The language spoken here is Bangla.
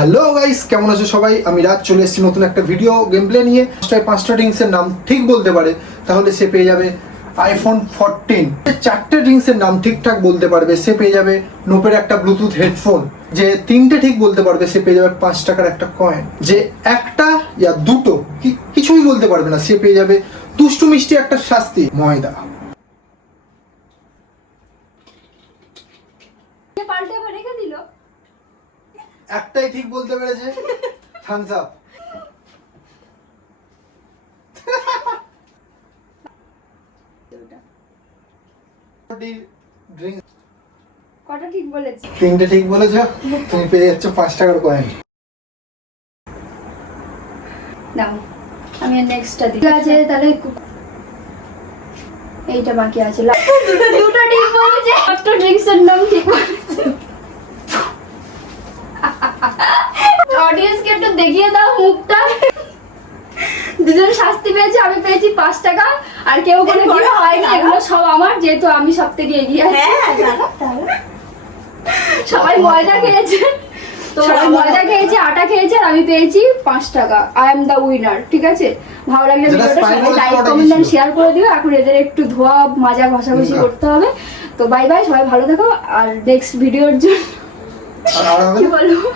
হ্যালো গাইস, কেমন আছো সবাই? আমি রাজ চলে এসেছি নতুন একটা ভিডিও গেম প্লে নিয়ে। পাঁচটা ড্রিঙ্কসের নাম ঠিক বলতে পারে তাহলে সে পেয়ে যাবে আইফোন 14। চারটে ড্রিঙ্কসের নাম ঠিকঠাক বলতে পারবে সে পেয়ে যাবে নোপের একটা ব্লুটুথ হেডফোন। যে তিনটে ঠিক বলতে পারবে সে পেয়ে যাবে 5 টাকার একটা কয়েন। যে একটা ইয়া দুটো কিছুই বলতে পারবে না সে পেয়ে যাবে দুষ্টু মিষ্টি একটা শাস্তি ময়দা। একটাই ঠিক বলতে পেরেছে, থামস আপ। কটা ঠিক বলেছি? তিনটে ঠিক বলেছো, তুমি পেয়ে যাচ্ছ 5 টাকার কয়েন। নাও আমি নেক্সটটা দিই। ঠিক আছে, তাহলে এইটা বাকি আছে। দুটো ঠিক বলেছে, একটা ড্রিঙ্কসের নাম ঠিক বলেছে। অডিয়েন্সকে একটু দেখিয়ে দাও মুখটা। দুজন শাস্তি পেয়েছে, আমি পেয়েছি 5 টাকা। আর কেউ কোনো কিছু হয়নি, এগুলো সব আমার, যেহেতু আমি সব থেকে এগিয়ে আছি। সবাই ময়দা খেয়েছে, সবাই ময়দা খেয়েছে, আটা খেয়েছে, আর আমি পেয়েছি 5 টাকা। I am the winner. ঠিক আছে, ভালো লাগলে ভিডিওটা সবাই লাইক কমেন্ট এন্ড শেয়ার করে দিও। এখন এদের একটু ধোয়া মাজা ঘষাঘষি করতে হবে। তো বাই বাই, সবাই ভালো থাকো। আর নেক্সট ভিডিওর জন্য কি বলবো।